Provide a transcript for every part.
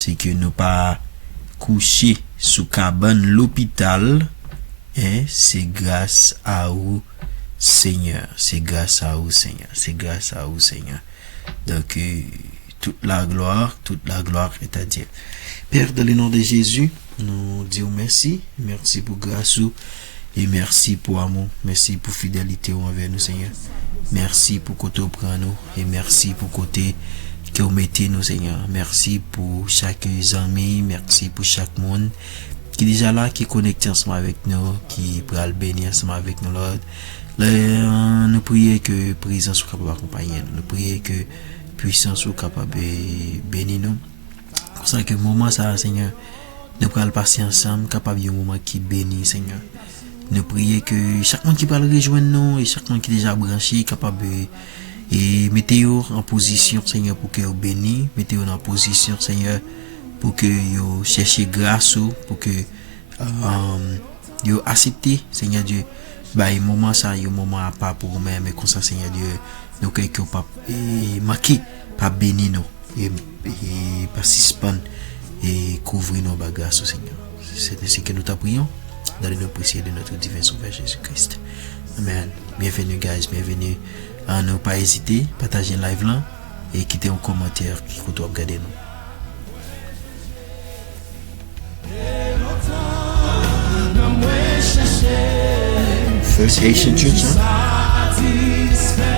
c'est que nous pas coucher sous cabane l'hôpital, hein, c'est grâce à vous, Seigneur. C'est grâce à vous, Seigneur. C'est grâce à vous, Seigneur. Donc, toute la gloire est à Dieu. Père, dans le nom de Jésus, nous disons merci. Merci pour grâce et merci pour amour. Merci pour fidélité envers nous, Seigneur. Merci pour côté prend nous et merci pour côté que vous mettez nous, Seigneur. Merci pour chaque ami, merci pour chaque monde qui est déjà là, qui est connecté ensemble avec nous, qui pourra le bénir ensemble avec nous, Lord. Nous prions que présence soit capable d'accompagner nous. Nous prions que puissance soit capable de bénir nous. Pour ça que moment ça, Seigneur, nous pourrons le passer ensemble, capable de un moment qui bénit, Seigneur. Nous prions que chaque monde qui parle rejoindre nous et chaque monde qui est déjà branché, capable et mettez-vous en position, Seigneur, pour que vous bénisse. Mettez-vous en position, Seigneur, pour que vous cherchiez grâce, pour que vous acceptez, Seigneur Dieu. Un moment ça, un moment à part pour vous-même, mais comme ça, Seigneur Dieu, nous que pas marqué, pas béni nous, et pas suspendre et couvrir nos bagages, Seigneur. C'est ainsi que nous t'apprions dans le nom précieux de notre divin Sauveur Jésus-Christ. Amen. Bienvenue, guys, bienvenue. Ne pas hésiter, partager live là et quitter un commentaire qui peut regarder nous. First Haitian Church, hein?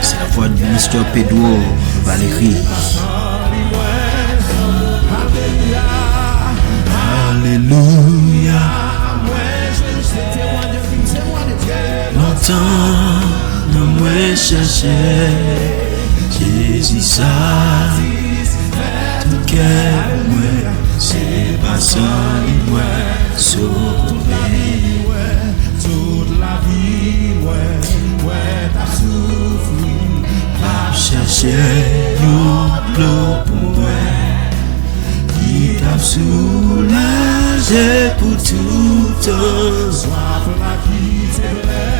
C'est la voix de Mr. Pedro Valérie. Alléluia. Longtemps, nous m'ai cherché. Jésus, ça, tout cœur, c'est pas ça, moi, sauvé. Toute la vie, ouais, t'as souffri. T'as cherché, yon plou pour moi. Qui t'a soulagé pour tout temps. Sois pour la vie, c'est vrai.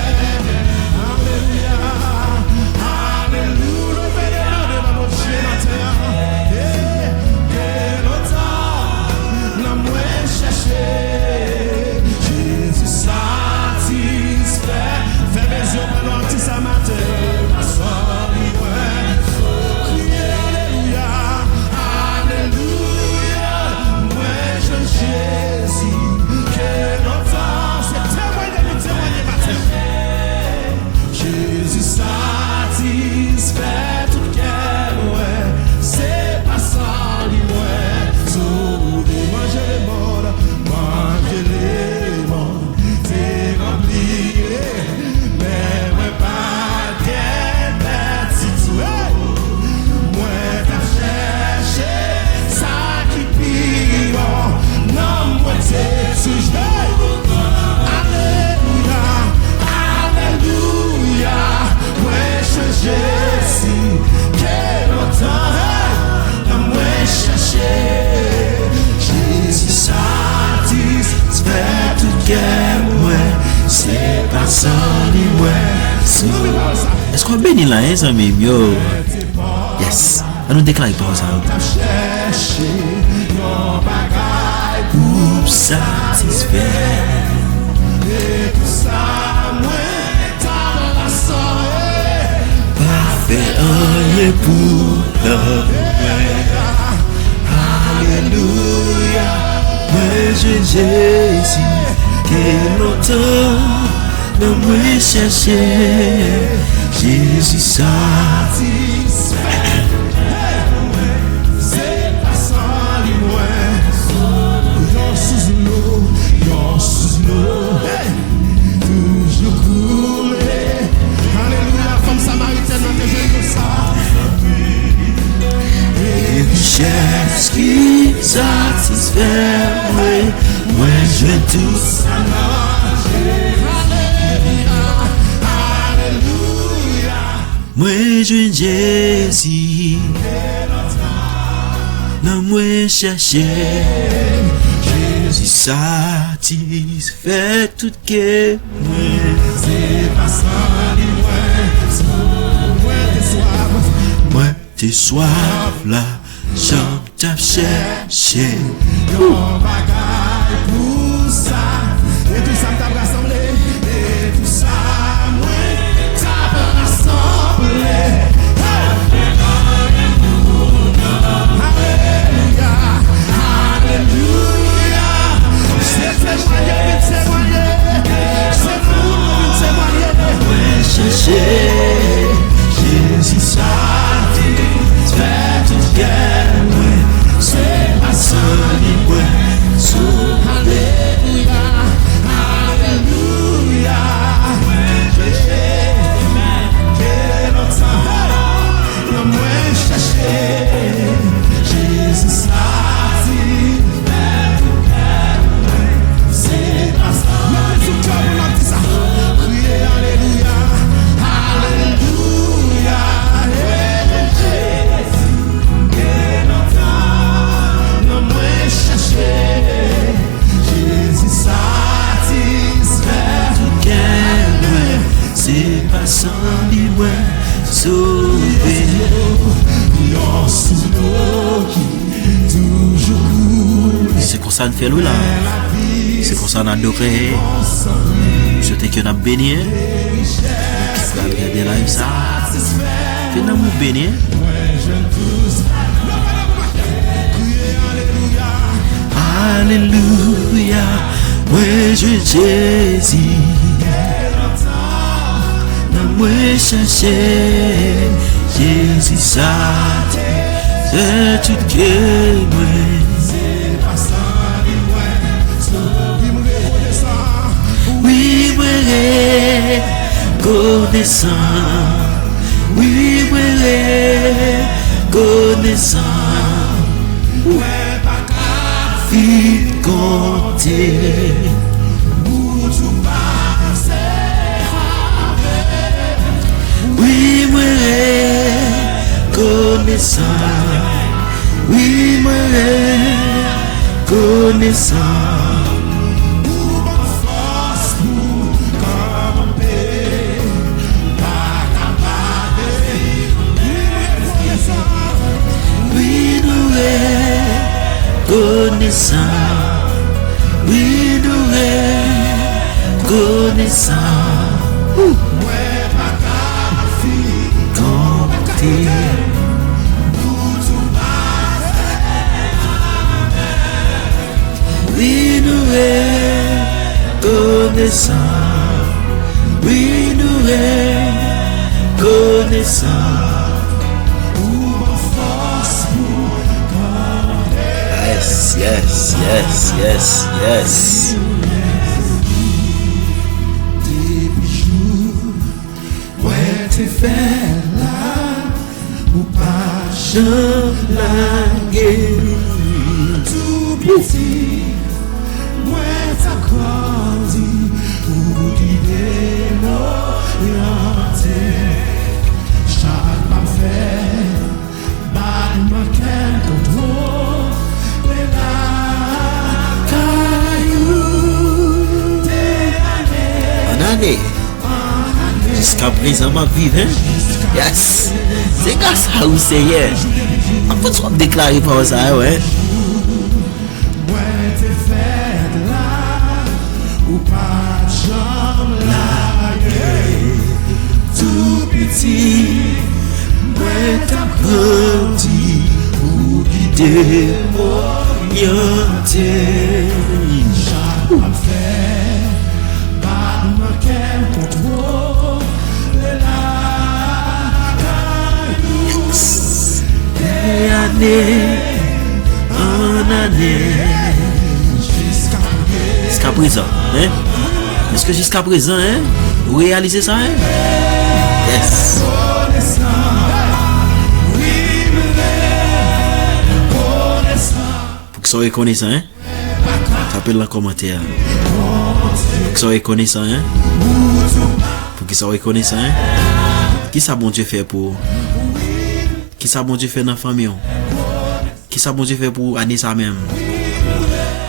Est-ce qu'on bénit là, hein, ça même, yo? Yes. On nous déclare pas ça. Pour satisfaire. Parfait, rien pour Alléluia. Moi, je Jésus, que longtemps. Nous me chercher, Jésus satisfait. C'est pas sans lui, yon sous l'eau, toujours coulé. Alléluia, comme Samaritaine, que je veux ça. Et richesse qui satisfait, moi je veux tout ça. Moi je Jésus, non moi chercher, Jésus satisfait tout que moi. C'est pas ça, moi t'es soif là, chante t'as cherché. Yon bagay pou sa. Et tout ça m't'a rassemblé. Et tout ça m't'a rassemblé. Alléluia, alléluia. C'est témoigné, témoigné. C'est pour témoigner. Chercher Jésus ça fait tout bien. C'est pas seul libre. Alléluia, alléluia. Quel autant non moins chercher Jésus ça dit c'est pas ça. Mais tout comme on dit ça. Crier alléluia, alléluia. Quel autant non moins chercher Jésus satisfait. C'est pas sans libre sauvé. Yon sous qui toujours C'est comme ça qu'on fait là. C'est comme ça qu'on adore. Je te qu'on a béni. Qui va regarder live ça. Finalement béni. Alléluia. Ouais, je Jésus. Moi chercher Jésus ça c'est tout que moi c'est pas ça oui moi connaissant oui moi connaissant ouais pas vite compter où tout passe. Oui, moi, connaissant. Oui, moi, connaissant. Pour bonne force, pour camper, pas capable. Oui, nous, connaissant. Oui, nous, connaissant. Oui, nous connaissant. Oui, nous connaissant. Yes, yes, yes, yes, yes. Ouais, t'es fait là, ou pas, Je langue. tout petit. Ouais, t'as grandi, ou guider m'orienter. Chaque pas fait, pas de manquer contrôle. Mais là, caillou, t'es allé. En année. Jusqu'à présent, ma vie, hein? Yes. C'est grâce à vous, Seigneur. En fait, on déclarer par ça, ouais. Ouais, t'es fait là, ou pas jamais largué. Tout petit, ouais, t'as Grandi ou guidé, orienté. chaque pas fait, pas de manquer contrôle. Les là, Des années en année. Jusqu'à présent, hein? Est-ce que jusqu'à présent, hein? Vous réalisez ça, hein? Yes. Pour qu'ils soient reconnaissants, hein? Tapez dans le commentaire. Pour qu'ils soient reconnaissants, hein? Pour qu'ils soient reconnaissants, hein? Qui ça bon Dieu fait pour? Qui ça bon Dieu fait dans la famille? Qui ça bon Dieu fait pour année ça même?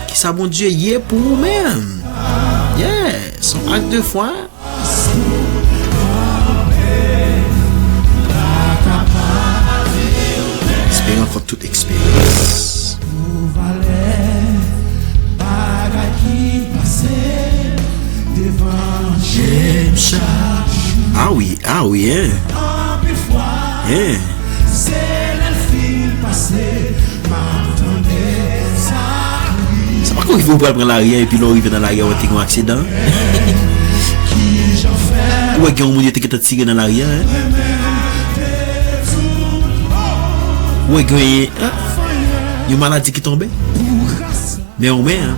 Qui ça bon Dieu y est pour vous-même? Yeah, son acte de foi. encore toute expérience. J'aime ça. Ah oui, hein. Yeah. C'est pas qu'on il faut prendre l'arrière et puis là arrive dans l'arrière on a un accident. Ou est-ce qu'on m'a dit que tu as tiré dans l'arrière, hein? Ou est-ce qu'il y a une maladie qui tombe? Mais on met, hein?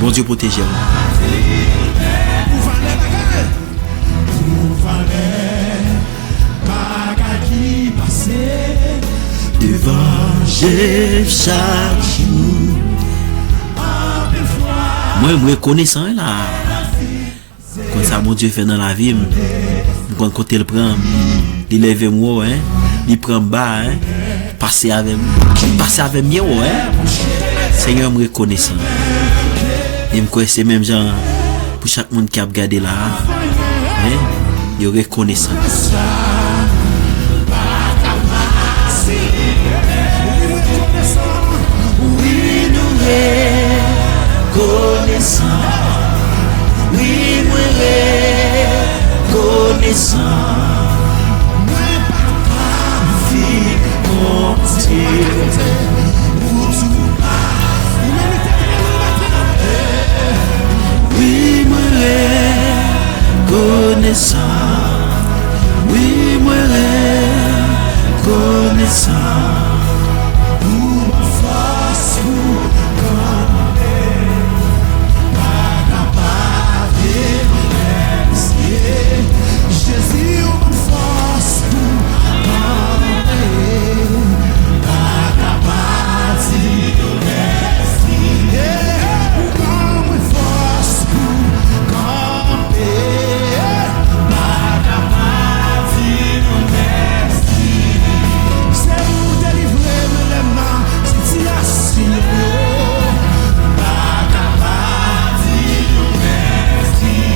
Bon Dieu protège. Devant Jésus chaque jour. Moi, je me reconnais ça là. Quand ça, mon Dieu fait dans la vie, quand il prend, il lève moi, hein, il prend bas, hein, passer avec moi, hein. Seigneur me reconnaît ça. Et me croit c'est même genre pour chaque monde qui a regardé là, hein, il reconnaît ça. Oui, nous reconnaissons. Oui, moi reconnaissant. Moi pas vie compter. Oui, moi reconnaissant. Oui, moi reconnaissant. Pour ma force, pour Jésus, une force pour camper, pas capable de rester. Une force pour camper, pas capable de rester. C'est pour délivrer les mains, situation. Pas capable de rester.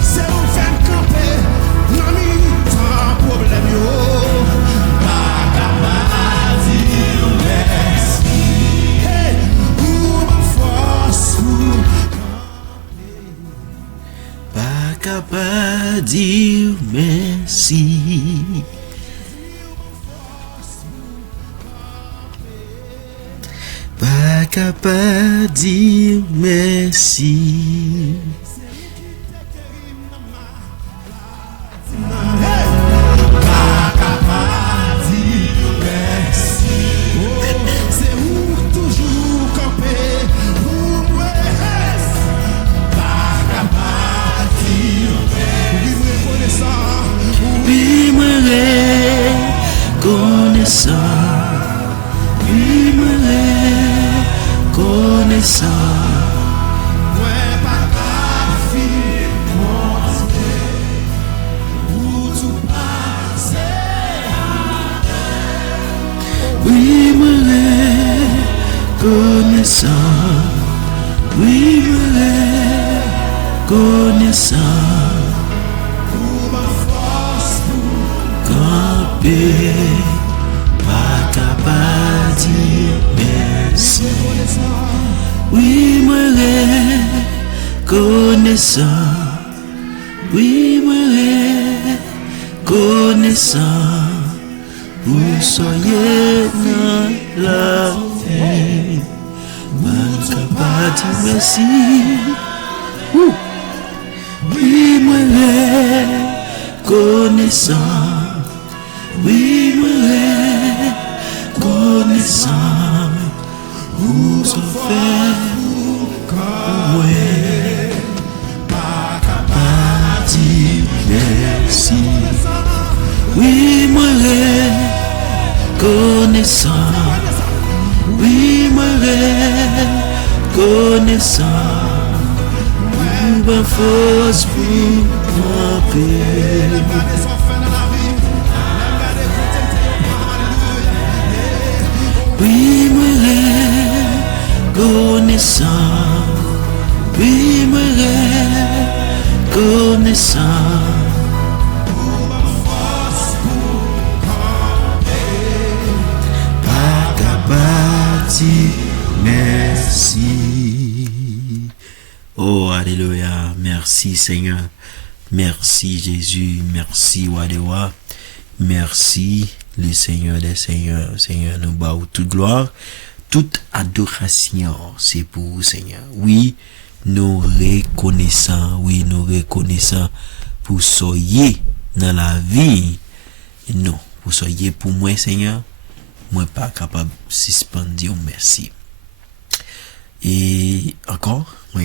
C'est pour faire camper. Capable dire merci. Pas capable dire merci. Oui, me reconnaissant. Oui, me reconnaissant. Pour ma force, pour camper, pas capable de dire merci. Oui, me reconnaissant. Oui, me reconnaissant. Vous soyez dans la vie, pas capable de dire merci. Oui, moi reconnaissant. Oui, moi reconnaissant. Vous offrez comme moi, pas capable de dire merci. Oui, moi reconnaissant. Oui, moi reconnaissant. Oui, ma force pour camper. Oui, moi reconnaissant. Oui, moi reconnaissant. merci. Oh, alléluia. Merci, Seigneur. Merci, Jésus. Merci, Wadewa. Merci, le Seigneur des Seigneurs. Seigneur, nous bâtons toute gloire, toute adoration. C'est pour vous, Seigneur. Oui, nous reconnaissons. Oui, nous reconnaissons pour soyez dans la vie. Non, pour soyez pour moi, Seigneur. Moi, pas capable de suspendre dire merci. Et encore, moi,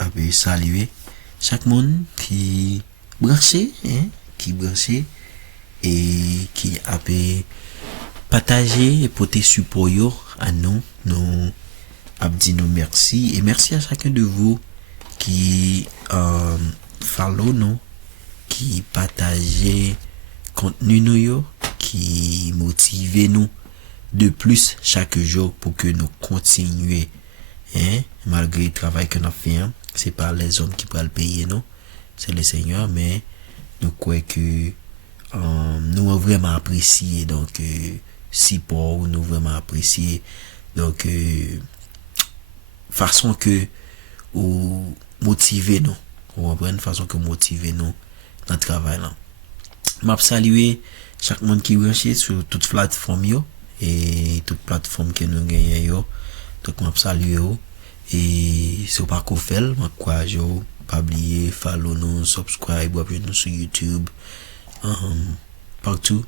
je vais saluer chaque monde qui branché, qui branché et qui a pu partager et porter support à nous. Nous dit nous merci et merci à chacun de vous qui follow nous, qui partagez contenu nous, qui motive nous de plus chaque jour pour que nous continuions, malgré le travail que nous faisons. C'est pas les hommes qui peuvent le payer, non, c'est le Seigneur, mais nous croyons que nous avons vraiment apprécié, donc support, nous vraiment apprécié, donc façon que ou motiver nous, on va une façon que motiver nous dans le travail là. M'a saluer chaque monde qui branché sur toute plateforme yo et toute plateforme que nous gagnons yo, donc m'a saluer yo. Et si vous pas qu'on fait, m'encourage pas oublier follow nous, subscribe ou nous sur YouTube, partout,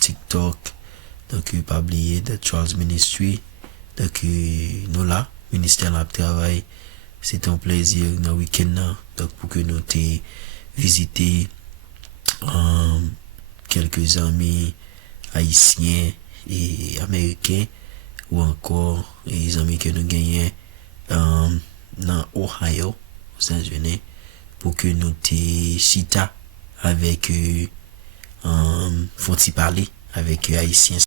TikTok, donc pas oublier The Charles Ministry, donc nous là, ministère de travail, c'est un plaisir dans le week-end, donc pour que nous te visiter quelques amis haïtiens et américains ou encore les amis que nous gagnons dans Ohio, aux États-Unis, pour que nous te chita avec font-ils parler avec haïtiens.